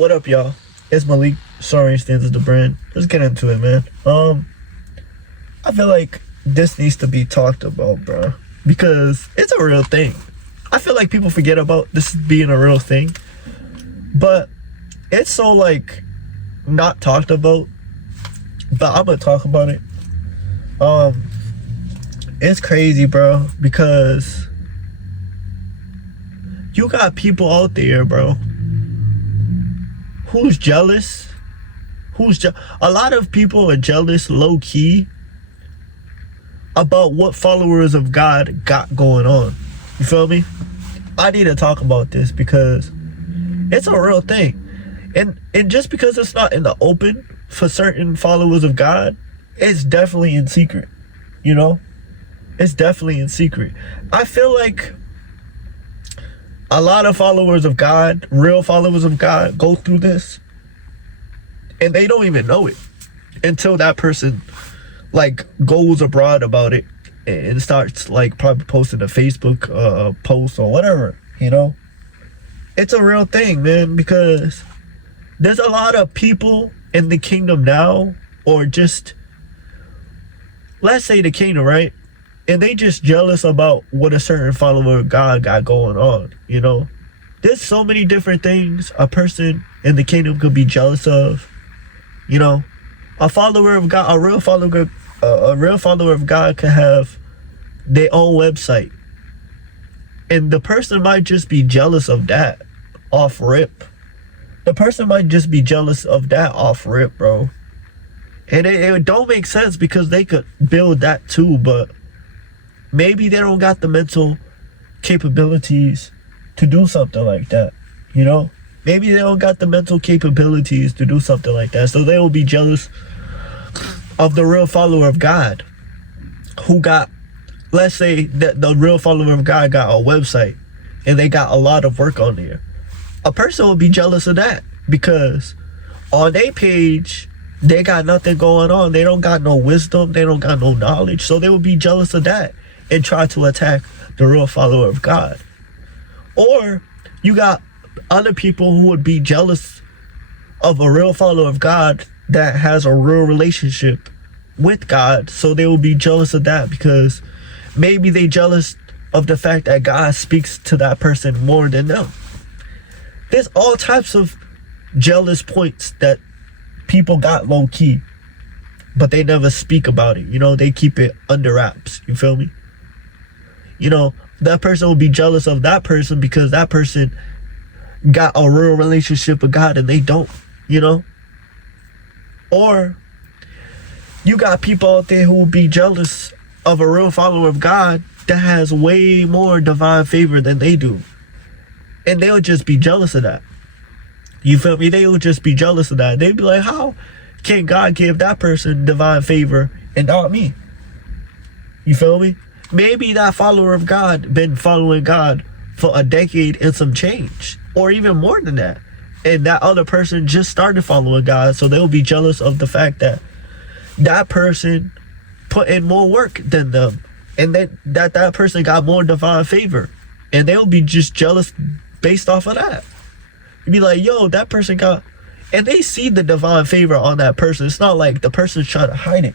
What up, y'all? It's Malik. Sorry, stands as the brand. Let's get into it, man. I feel like this needs to be talked about, bro, because it's a real thing. I feel like people forget about this being a real thing, but it's so like not talked about. But I'm gonna talk about it. It's crazy, bro, because you got people out there, bro, who's jealous. A lot of people are jealous, low key, about what followers of God got going on. You feel me? I need to talk about this because it's a real thing. And just because it's not in the open for certain followers of God, it's definitely in secret. You know? It's definitely in secret. I feel like a lot of followers of God, real followers of God, go through this and they don't even know it until that person like goes abroad about it and starts like probably posting a Facebook post or whatever, you know? It's a real thing, man, because there's a lot of people in the kingdom now, or just, let's say the kingdom, right? And they just jealous about what a certain follower of God got going on, you know? There's so many different things a person in the kingdom could be jealous of, you know? A follower of God, a real follower of God could have their own website. And the person might just be jealous of that off rip. The person might just be jealous of that off rip, bro. And it don't make sense because they could build that too, but maybe they don't got the mental capabilities to do something like that, you know? Maybe they don't got the mental capabilities to do something like that. So they will be jealous of the real follower of God who got, let's say that the real follower of God got a website and they got a lot of work on there. A person will be jealous of that because on their page, they got nothing going on. They don't got no wisdom. They don't got no knowledge. So they will be jealous of that and try to attack the real follower of God. Or you got other people who would be jealous of a real follower of God that has a real relationship with God. So they will be jealous of that because maybe they jealous of the fact that God speaks to that person more than them. There's all types of jealous points that people got low key, but they never speak about it. You know, they keep it under wraps. You feel me? You know, that person will be jealous of that person because that person got a real relationship with God and they don't, you know? Or you got people out there who will be jealous of a real follower of God that has way more divine favor than they do. And they'll just be jealous of that. You feel me? They will just be jealous of that. They'd be like, how can God give that person divine favor and not me? You feel me? Maybe that follower of God been following God for a decade and some change, or even more than that. And that other person just started following God, so they'll be jealous of the fact that that person put in more work than them, and that person got more divine favor, and they'll be just jealous based off of that. You'd be like, yo, that person got, and they see the divine favor on that person. It's not like the person's trying to hide it.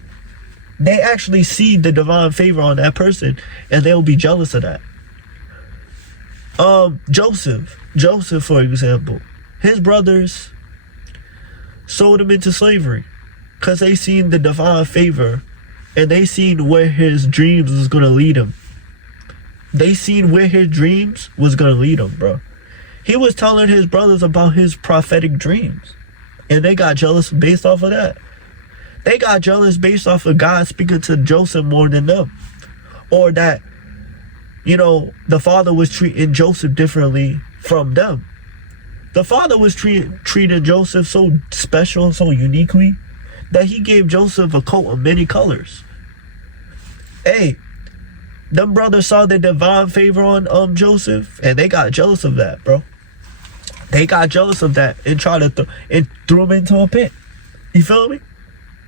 They actually see the divine favor on that person, and they'll be jealous of that. Joseph, for example, his brothers sold him into slavery because they seen the divine favor and they seen where his dreams was going to lead him. They seen where his dreams was going to lead him, bro. He was telling his brothers about his prophetic dreams, and they got jealous based off of that. They got jealous based off of God speaking to Joseph more than them. Or that, you know, the father was treating Joseph differently from them. The father was treating Joseph so special, so uniquely, that he gave Joseph a coat of many colors. Hey, them brothers saw the divine favor on Joseph, and they got jealous of that, bro. They got jealous of that and tried to threw him into a pit. You feel me?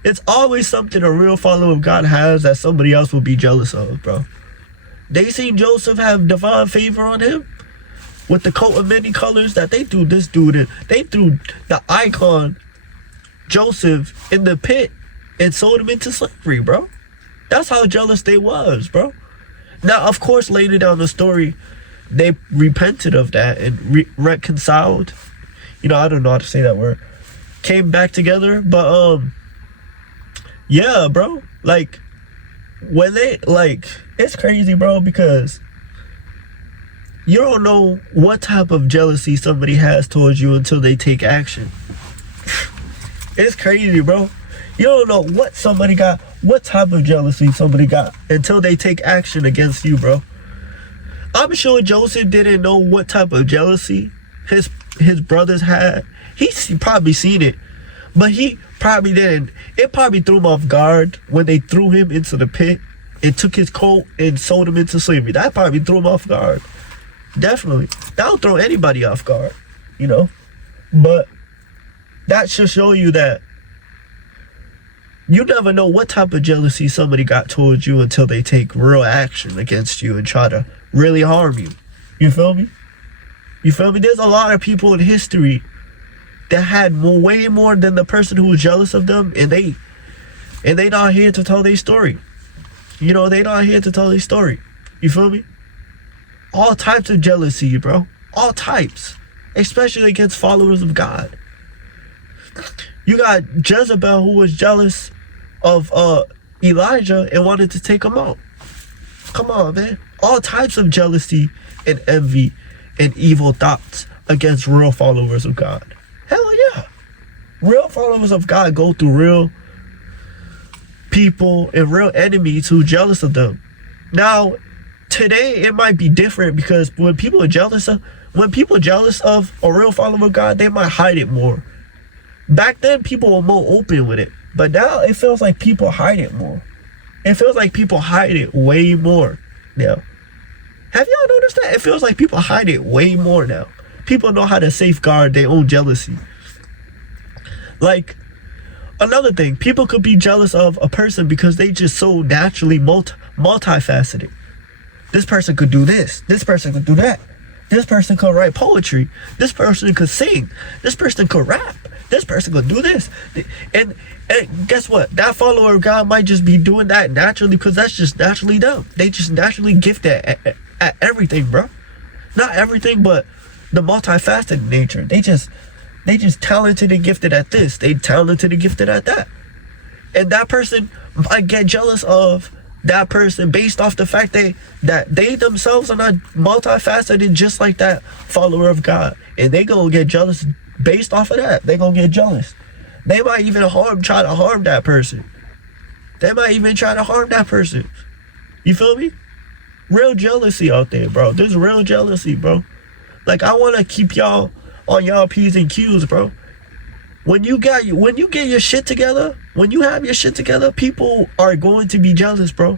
It's always something a real follower of God has that somebody else will be jealous of, bro. They seen Joseph have divine favor on him, with the coat of many colors that they threw this dude in. They threw the icon Joseph in the pit and sold him into slavery, bro. That's how jealous they was, bro. Now, of course, later down the story, they repented of that and reconciled. You know, I don't know how to say that word. Came back together, but yeah, bro. Like, when they, like, it's crazy, bro, because you don't know what type of jealousy somebody has towards you until they take action. It's crazy, bro. You don't know what somebody got, what type of jealousy somebody got until they take action against you, bro. I'm sure Joseph didn't know what type of jealousy his brothers had. He probably seen it, but he probably didn't. It probably threw him off guard when they threw him into the pit and took his coat and sold him into slavery. That probably threw him off guard. Definitely. That'll throw anybody off guard, you know? But that should show you that you never know what type of jealousy somebody got towards you until they take real action against you and try to really harm you. You feel me? You feel me? There's a lot of people in history that had way more than the person who was jealous of them, and they not here to tell their story. You know, they not here to tell their story. You feel me? All types of jealousy, bro. All types. Especially against followers of God. You got Jezebel, who was jealous of Elijah and wanted to take him out. Come on, man. All types of jealousy and envy and evil thoughts against real followers of God. Hell yeah. Real followers of God go through real people and real enemies who are jealous of them. Now, today it might be different because when people are jealous of a real follower of God, they might hide it more. Back then, people were more open with it. But now it feels like people hide it more. It feels like people hide it way more now. Have y'all noticed that? It feels like people hide it way more now. People know how to safeguard their own jealousy. Like, another thing, people could be jealous of a person because they just so naturally multifaceted. This person could do this. This person could do that. This person could write poetry. This person could sing. This person could rap. This person could do this. And guess what? That follower of God might just be doing that naturally because that's just naturally them. They just naturally gifted at everything, bro. Not everything, but the multifaceted nature. They just talented and gifted at this. They talented and gifted at that. And that person might get jealous of that person based off the fact that they themselves are not multifaceted just like that follower of God. And they gonna get jealous based off of that. They gonna get jealous. They might even try to harm that person. They might even try to harm that person. You feel me? Real jealousy out there, bro. There's real jealousy, bro. Like, I want to keep y'all on y'all P's and Q's, bro. When you get your shit together, when you have your shit together, people are going to be jealous, bro.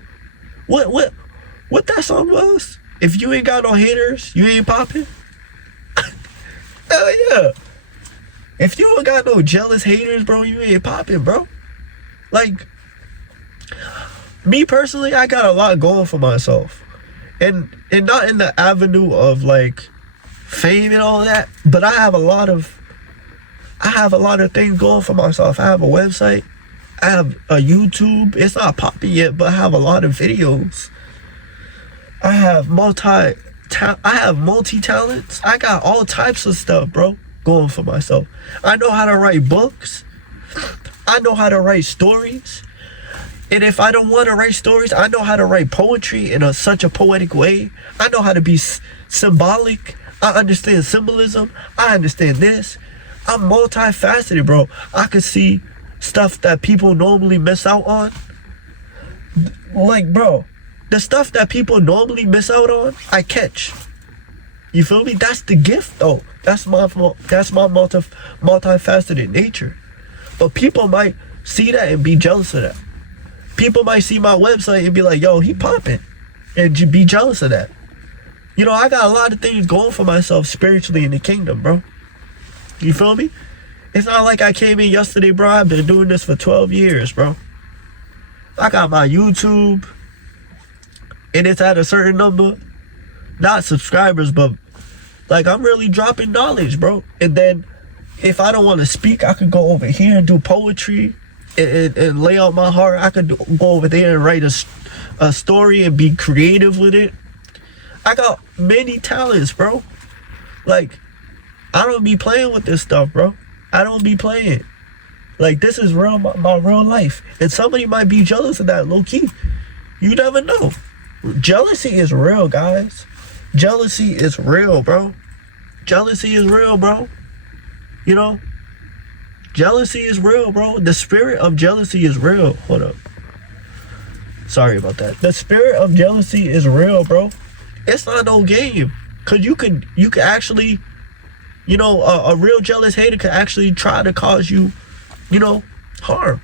What that song was? If you ain't got no haters, you ain't popping. Hell yeah. If you ain't got no jealous haters, bro, you ain't popping, bro. Like, me personally, I got a lot going for myself. And not in the avenue of like fame and all that, but I have a lot of things going for myself. I have a website. I have a YouTube. It's not popping yet, but I have a lot of videos. I have multi-talents. I got all types of stuff, bro, going for myself. I know how to write books. I know how to write stories. And if I don't want to write stories, I know how to write poetry in such a poetic way. I know how to be symbolic. I understand symbolism. I understand this. I'm multifaceted, bro. I can see stuff that people normally miss out on. Like, bro, the stuff that people normally miss out on, I catch. You feel me? That's the gift, though. That's my multifaceted nature. But people might see that and be jealous of that. People might see my website and be like, yo, he popping, and be jealous of that. You know, I got a lot of things going for myself spiritually in the kingdom, bro. You feel me? It's not like I came in yesterday, bro. I've been doing this for 12 years, bro. I got my YouTube, and it's at a certain number. Not subscribers, but Like, I'm really dropping knowledge, bro. And then if I don't want to speak, I could go over here and do poetry and lay out my heart. I could go over there and write a story and be creative with it. I got many talents, bro. Like, I don't be playing with this stuff, bro. I don't be playing. Like, this is real, my real life. And somebody might be jealous of that, low key. You never know. Jealousy is real, guys. Jealousy is real, bro. Jealousy is real, bro. You know? Jealousy is real, bro. The spirit of jealousy is real. Hold up. Sorry about that. The spirit of jealousy is real, bro. It's not no game. Cause you could actually, you know, a real jealous hater could actually try to cause you, you know, harm.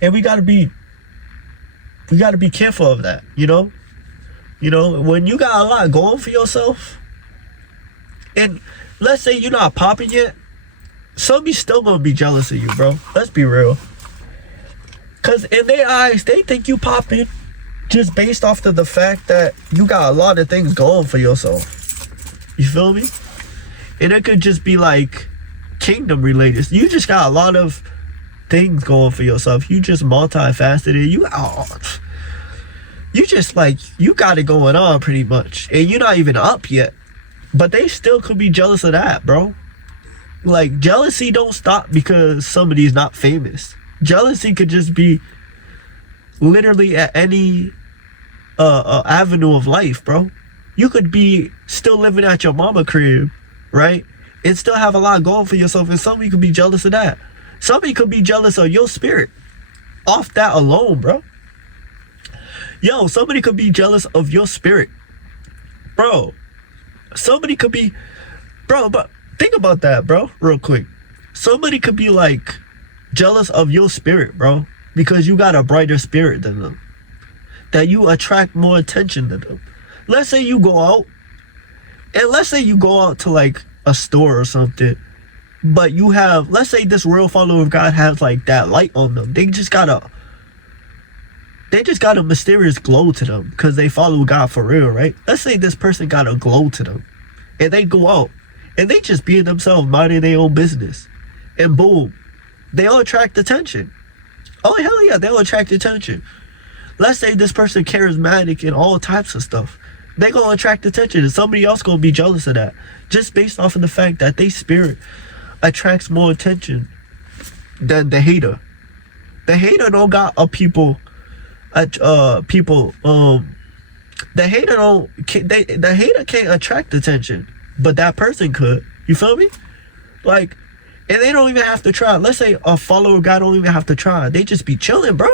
And we gotta be careful of that, you know? You know, when you got a lot going for yourself, and let's say you're not popping yet, somebody's still gonna be jealous of you, bro. Let's be real. Cause in their eyes, they think you popping just based off of the fact that you got a lot of things going for yourself. You feel me? And it could just be like kingdom related. You just got a lot of things going for yourself. You just multifaceted. You just like, you got it going on pretty much. And you're not even up yet. But they still could be jealous of that, bro. Like, jealousy don't stop because somebody's not famous. Jealousy could just be literally at any avenue of life, bro. You could be still living at your mama crib, right? And still have a lot going for yourself. And somebody could be jealous of that. Somebody could be jealous of your spirit. Off that alone, bro. Yo, somebody could be jealous of your spirit. Bro. Somebody could be... Bro, but think about that, bro. Real quick. Somebody could be like jealous of your spirit, bro. Because you got a brighter spirit than them. That you attract more attention than them. Let's say you go out. And let's say you go out to like a store or something. But you have... Let's say this real follower of God has like that light on them. They just got a mysterious glow to them because they follow God for real, right? Let's say this person got a glow to them and they go out and they just being themselves, minding their own business, and boom, they'll attract attention. Oh, hell yeah, they'll attract attention. Let's say this person charismatic and all types of stuff. They gonna attract attention and somebody else gonna be jealous of that just based off of the fact that they spirit attracts more attention than the hater. The hater don't got a people... the hater can't attract attention, but that person could. You feel me? Like, and they don't even have to try. Let's say a follower of God don't even have to try. They just be chilling, bro,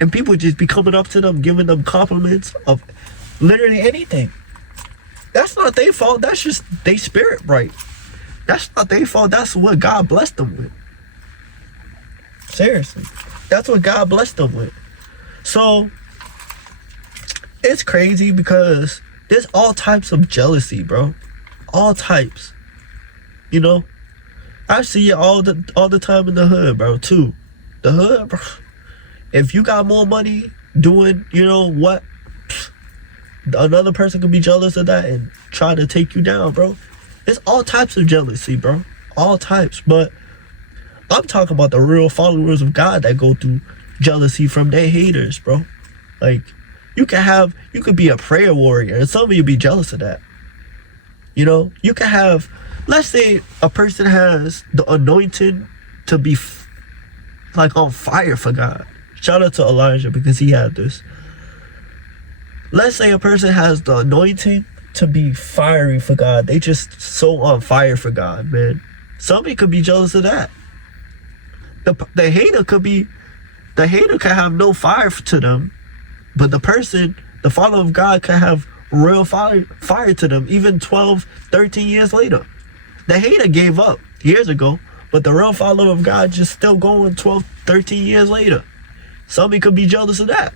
and people just be coming up to them, giving them compliments of literally anything. That's not their fault. That's just they spirit bright. That's not their fault. That's what God blessed them with. Seriously, that's what God blessed them with. So, it's crazy because there's all types of jealousy, bro. All types. You know? I see it all the time in the hood, bro, too. The hood, bro. If you got more money doing, you know what? Another person could be jealous of that and try to take you down, bro. It's all types of jealousy, bro. All types. But I'm talking about the real followers of God that go through jealousy from their haters, bro. Like, you could be a prayer warrior and some of you be jealous of that. You know, you can have, let's say a person has the anointing to be like on fire for God. Shout out to Elijah because he had this. Let's say a person has the anointing to be fiery for God. They just so on fire for God, man. Somebody could be jealous of that. The hater could have no fire to them, but the follower of God could have real fire to them even 12, 13 years later. The hater gave up years ago, but the real follower of God just still going 12, 13 years later. Somebody could be jealous of that.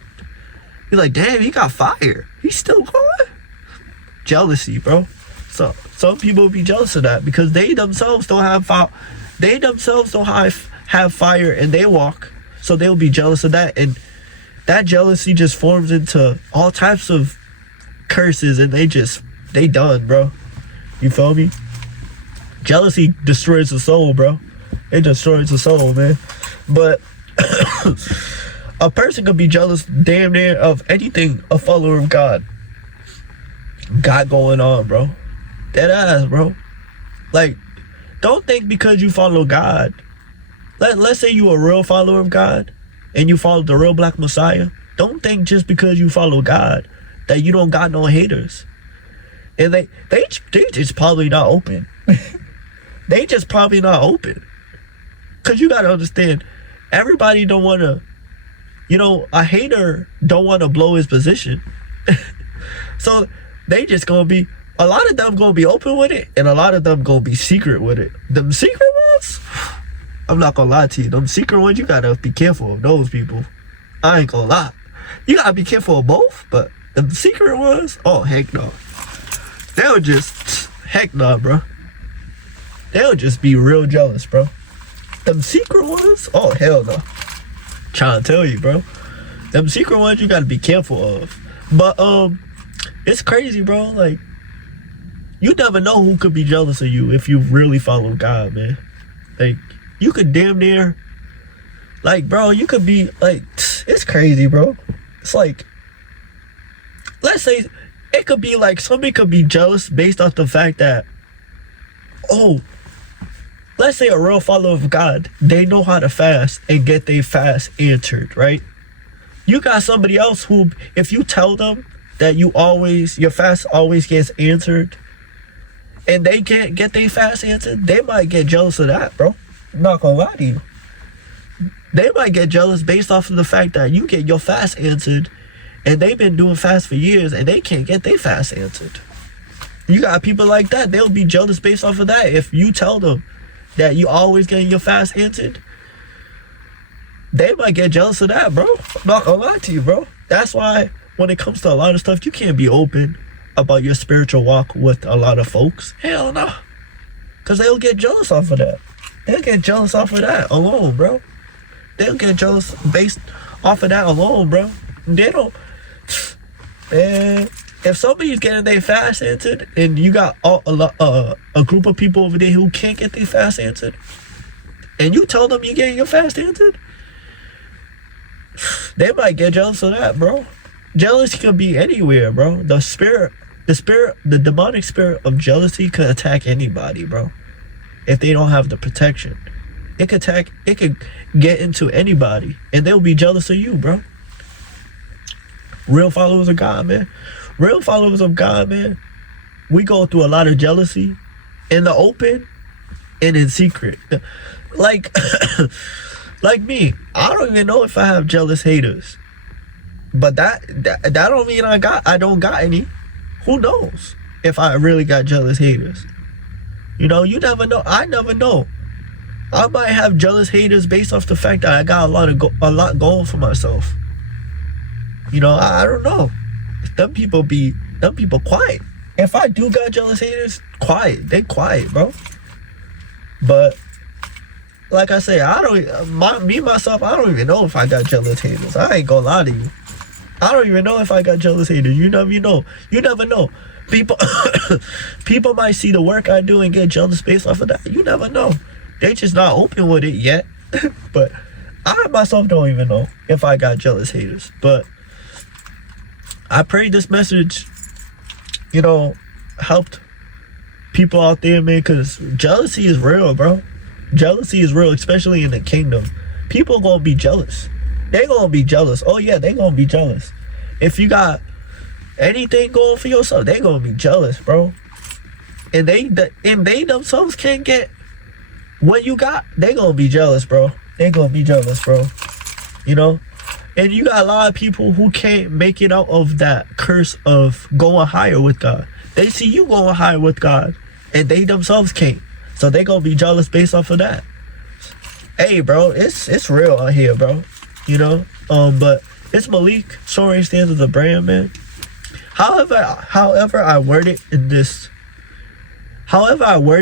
You're like, damn, he got fire. He's still going. Jealousy, bro. So some people be jealous of that because they themselves don't have fire. They themselves don't have fire in their walk. So they'll be jealous of that, and that jealousy just forms into all types of curses, and they done, bro. You feel me? Jealousy destroys the soul, bro. It destroys the soul, man. But a person could be jealous damn near of anything a follower of God got going on, bro. Dead ass, bro. Like, don't think because you follow God. Let's say you a real follower of God and you follow the real Black Messiah. Don't think just because you follow God that you don't got no haters. And they just probably not open. They just probably not open. Cause you gotta understand, everybody don't wanna, a hater don't wanna blow his position. So they just gonna be, a lot of them gonna be open with it, and a lot of them gonna be secret with it. Them secret ones, I'm not gonna lie to you. Them secret ones, you gotta be careful of those people. I ain't gonna lie. You gotta be careful of both, but them secret ones, oh heck no. They'll just, heck no, bro. They'll just be real jealous, bro. Them secret ones, oh hell no. Trying to tell you, bro. Them secret ones you gotta be careful of. But it's crazy, bro. Like, you never know who could be jealous of you if you really follow God, man. Like, you could damn near, like, bro, you could be, like, it's crazy, bro. It's like, let's say, it could be like, somebody could be jealous based off the fact that, oh, let's say a real follower of God, they know how to fast and get their fast answered, right? You got somebody else who, if you tell them that your fast always gets answered, and they can't get their fast answered, they might get jealous of that, bro. I'm not gonna lie to you. They might get jealous based off of the fact that you get your fast answered, and they've been doing fast for years, and they can't get their fast answered. You got people like that, they'll be jealous based off of that. If you tell them that you always getting your fast answered, they might get jealous of that, bro. I'm not gonna lie to you, bro. That's why when it comes to a lot of stuff, you can't be open about your spiritual walk with a lot of folks. Hell no. Because they'll get jealous off of that. They'll get jealous off of that alone, bro. They'll get jealous based off of that alone, bro. They don't. Man, if somebody's getting their fast answered and you got a group of people over there who can't get their fast answered, and you tell them you're getting your fast answered, they might get jealous of that, bro. Jealousy can be anywhere, bro. The demonic spirit of jealousy could attack anybody, bro. If they don't have the protection, it could get into anybody, and they'll be jealous of you, bro. Real followers of God, man. Real followers of God, man. We go through a lot of jealousy in the open and in secret. Like, like me, I don't even know if I have jealous haters. But that don't mean I don't got any. Who knows if I really got jealous haters? You never know. I never know. I might have jealous haters based off the fact that I got a lot going for myself. I don't know. Them people quiet. If I do got jealous haters, quiet. They quiet, bro. But like I say, myself, I don't even know if I got jealous haters. I ain't gonna lie to you. I don't even know if I got jealous haters. You never know. You never know. People might see the work I do and get jealous based off of that. You never know. They just not open with it yet. But I myself don't even know if I got jealous haters. But I pray this message, helped people out there, man, because jealousy is real, bro. Jealousy is real, especially in the kingdom. People gonna be jealous. They gonna be jealous. Oh yeah, they gonna be jealous. If you got anything going for yourself, they gonna be jealous, bro. And they themselves can't get what you got. They gonna be jealous, bro. They gonna be jealous, bro. And you got a lot of people who can't make it out of that curse of going higher with God. They see you going higher with God, and they themselves can't. So they gonna be jealous based off of that. Hey, bro, it's real out here, bro. But it's Malik. Sorry stands as a brand, man. However I word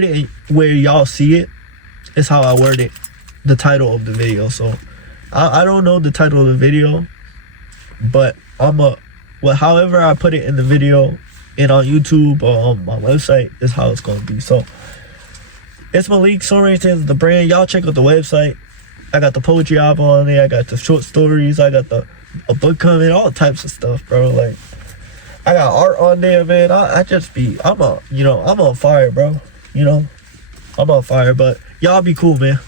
it where y'all see it is how I word it, the title of the video. So I don't know the title of the video, but however I put it in the video, and on YouTube or on my website is how it's gonna be. So it's Malik Sorensen is the brand. Y'all check out the website. I got the poetry album on there. I got the short stories. I got a book coming. All types of stuff, bro. Like I got art on there, man. I'm on fire, bro. I'm on fire. But y'all be cool, man.